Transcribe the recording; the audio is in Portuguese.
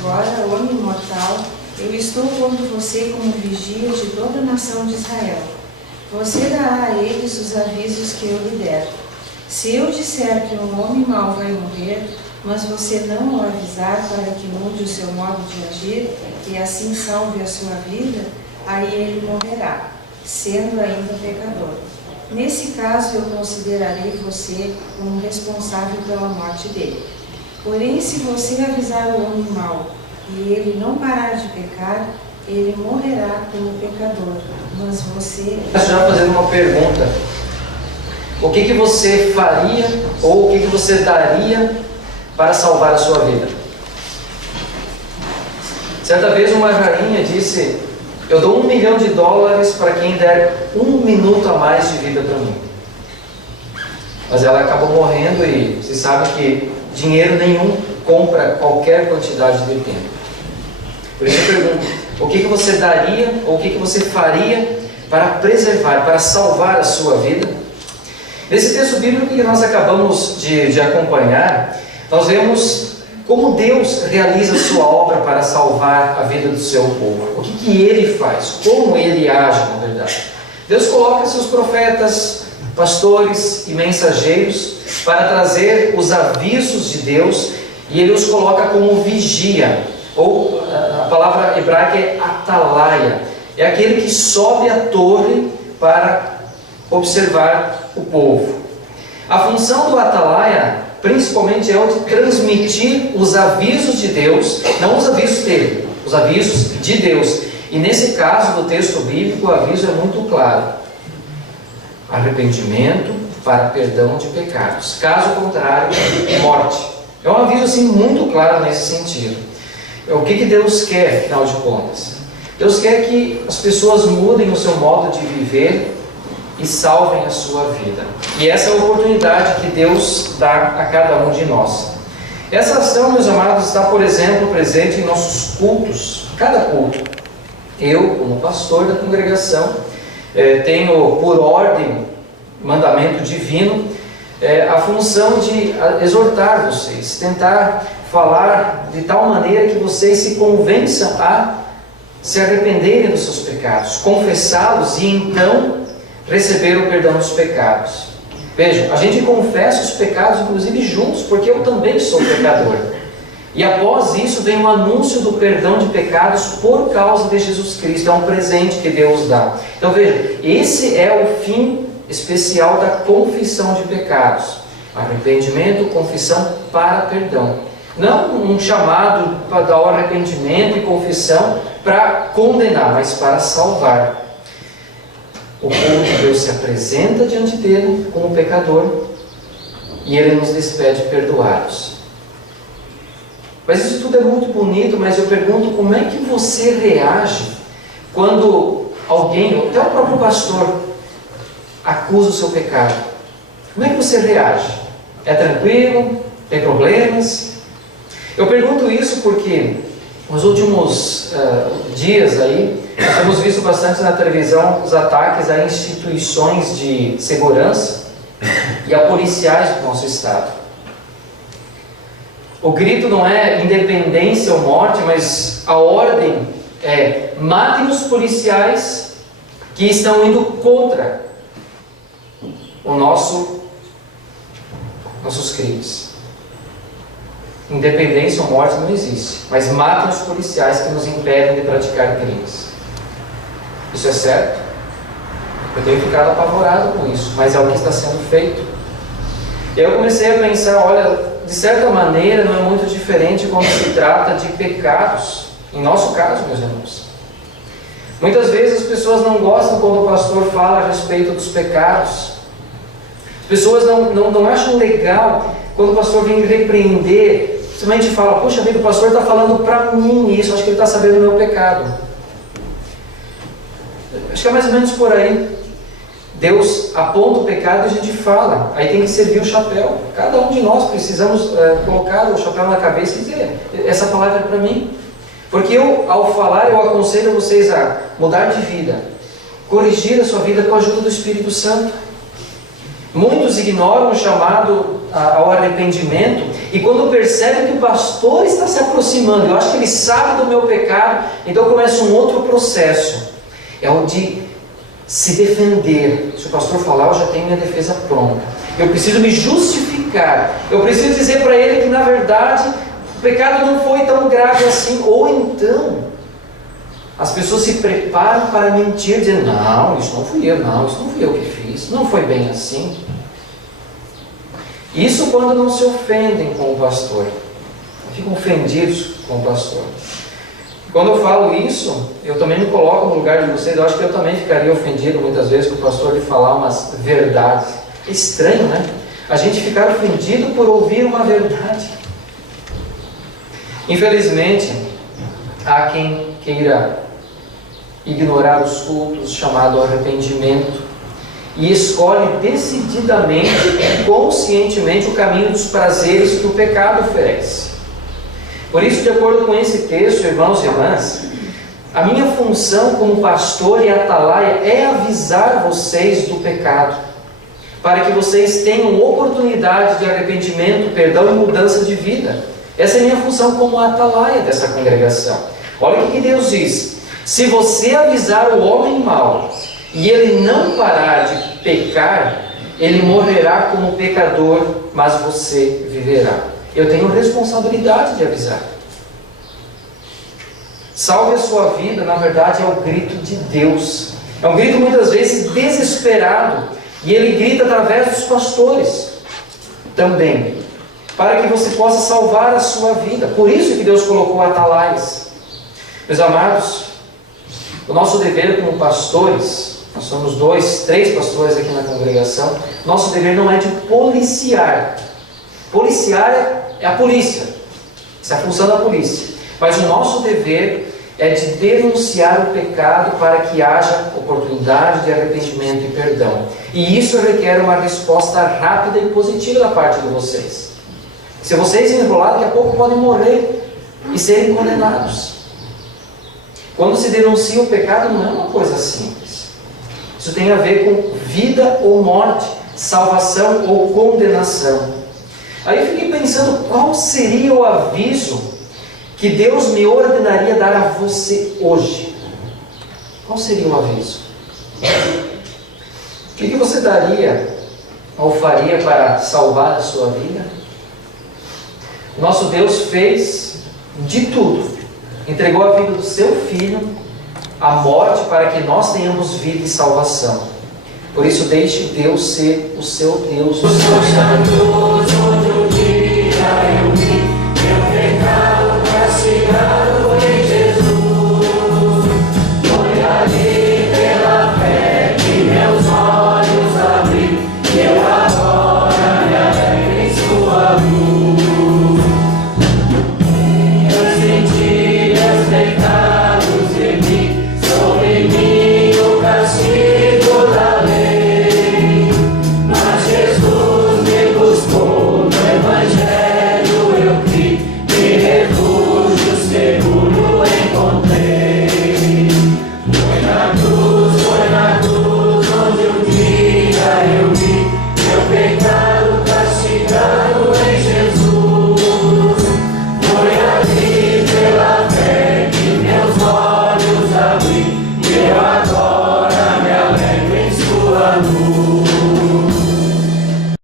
Agora, homem mortal, eu estou contra você como vigia de toda a nação de Israel. Você dará a eles os avisos que eu lhe der. Se eu disser que um homem mau vai morrer, mas você não o avisar para que mude o seu modo de agir e assim salve a sua vida, aí ele morrerá, sendo ainda pecador. Nesse caso, eu considerarei você como responsável pela morte dele. Porém, se você avisar o homem mau e ele não parar de pecar, ele morrerá como pecador, mas você... Já fazendo uma pergunta. O que você faria ou o que você daria para salvar a sua vida? Certa vez uma rainha disse: eu dou $1 milhão para quem der 1 minuto a mais de vida para mim. Mas ela acabou morrendo e se sabe que dinheiro nenhum compra qualquer quantidade de tempo. Por isso eu pergunto, o que você daria ou o que você faria para preservar, para salvar a sua vida? Nesse texto bíblico que nós acabamos de acompanhar, nós vemos como Deus realiza a sua obra para salvar a vida do seu povo. O que Ele faz, como Ele age, na verdade. Deus coloca seus profetas, pastores e mensageiros para trazer os avisos de Deus, e Ele os coloca como vigia, ou a palavra hebraica é atalaia, é aquele que sobe a torre para observar o povo. A função do atalaia, principalmente, é o de transmitir os avisos de Deus, não os avisos dele, os avisos de Deus. E nesse caso do texto bíblico, o aviso é muito claro: arrependimento para perdão de pecados, caso contrário, morte. É um aviso assim muito claro nesse sentido. O que Deus quer, afinal de contas? Deus quer que as pessoas mudem o seu modo de viver e salvem a sua vida. E essa é a oportunidade que Deus dá a cada um de nós. Essa ação, meus amados, está, por exemplo, presente em nossos cultos, cada culto. Eu, como pastor da congregação, tenho por ordem, mandamento divino, a função de exortar vocês, tentar falar de tal maneira que vocês se convençam a se arrependerem dos seus pecados, confessá-los e então receber o perdão dos pecados. Vejam, a gente confessa os pecados, inclusive juntos, porque eu também sou pecador. E após isso vem o anúncio do perdão de pecados por causa de Jesus Cristo. É um presente que Deus dá. Então veja, esse é o fim especial da confissão de pecados. Arrependimento, confissão para perdão. Não um chamado para dar o arrependimento e confissão para condenar, mas para salvar. O povo de Deus se apresenta diante dele como pecador e ele nos despede perdoados. Mas isso tudo é muito bonito, mas eu pergunto, como é que você reage quando alguém, ou até o próprio pastor, acusa o seu pecado? Como é que você reage? É tranquilo? Tem problemas? Eu pergunto isso porque nos últimos dias aí, nós temos visto bastante na televisão os ataques a instituições de segurança e a policiais do nosso estado. O grito não é independência ou morte, mas a ordem é: matem os policiais que estão indo contra nossos crimes. Independência ou morte não existe, mas matem os policiais que nos impedem de praticar crimes. Isso é certo? Eu tenho ficado apavorado com isso, mas é o que está sendo feito. E eu comecei a pensar, olha, de certa maneira não é muito diferente quando se trata de pecados, em nosso caso, meus irmãos. Muitas vezes as pessoas não gostam quando o pastor fala a respeito dos pecados. As pessoas não acham legal quando o pastor vem repreender, simplesmente fala: puxa vida, o pastor está falando para mim isso, acho que ele está sabendo do meu pecado. Acho que é mais ou menos por aí. Deus aponta o pecado e a gente fala, aí tem que servir o chapéu. Cada um de nós precisamos colocar o chapéu na cabeça e dizer: essa palavra é para mim. Porque ao falar, eu aconselho vocês a mudar de vida, corrigir a sua vida com a ajuda do Espírito Santo. Muitos ignoram o chamado ao arrependimento, e quando percebem que o pastor está se aproximando, eu acho que ele sabe do meu pecado, então começa um outro processo, é o de se defender. Se o pastor falar, eu já tenho minha defesa pronta, eu preciso me justificar, eu preciso dizer para ele que na verdade o pecado não foi tão grave assim. Ou então as pessoas se preparam para mentir, dizendo: não, isso não fui eu, que fiz, não foi bem assim. Isso quando não se ofendem com o pastor, ficam ofendidos com o pastor. Quando eu falo isso, eu também me coloco no lugar de vocês. Eu acho que eu também ficaria ofendido muitas vezes com o pastor de falar umas verdades. É estranho, né? A gente ficar ofendido por ouvir uma verdade. Infelizmente, há quem queira ignorar os cultos, chamado arrependimento, e escolhe decididamente e conscientemente o caminho dos prazeres que o pecado oferece. Por isso, de acordo com esse texto, irmãos e irmãs, a minha função como pastor e atalaia é avisar vocês do pecado, para que vocês tenham oportunidade de arrependimento, perdão e mudança de vida. Essa é a minha função como atalaia dessa congregação. Olha o que Deus diz: se você avisar o homem mau e ele não parar de pecar, ele morrerá como pecador, mas você viverá. Eu tenho responsabilidade de avisar. Salve a sua vida, na verdade, é o grito de Deus. É um grito muitas vezes desesperado, e ele grita através dos pastores também, para que você possa salvar a sua vida. Por isso que Deus colocou atalaias. Meus amados, o nosso dever como pastores, nós somos 2, 3 pastores aqui na congregação, nosso dever não é de policiar. Policiar é a polícia, essa é a função da polícia. Mas o nosso dever é de denunciar o pecado para que haja oportunidade de arrependimento e perdão. E isso requer uma resposta rápida e positiva da parte de vocês. Se vocês enrolarem, daqui a pouco podem morrer e serem condenados. Quando se denuncia o pecado, não é uma coisa simples. Isso tem a ver com vida ou morte, salvação ou condenação. Aí eu fiquei pensando, qual seria o aviso que Deus me ordenaria dar a você hoje? Qual seria o aviso? O que você daria ou faria para salvar a sua vida? O nosso Deus fez de tudo. Entregou a vida do seu Filho à morte para que nós tenhamos vida e salvação. Por isso, deixe Deus ser o seu Deus, o seu Senhor.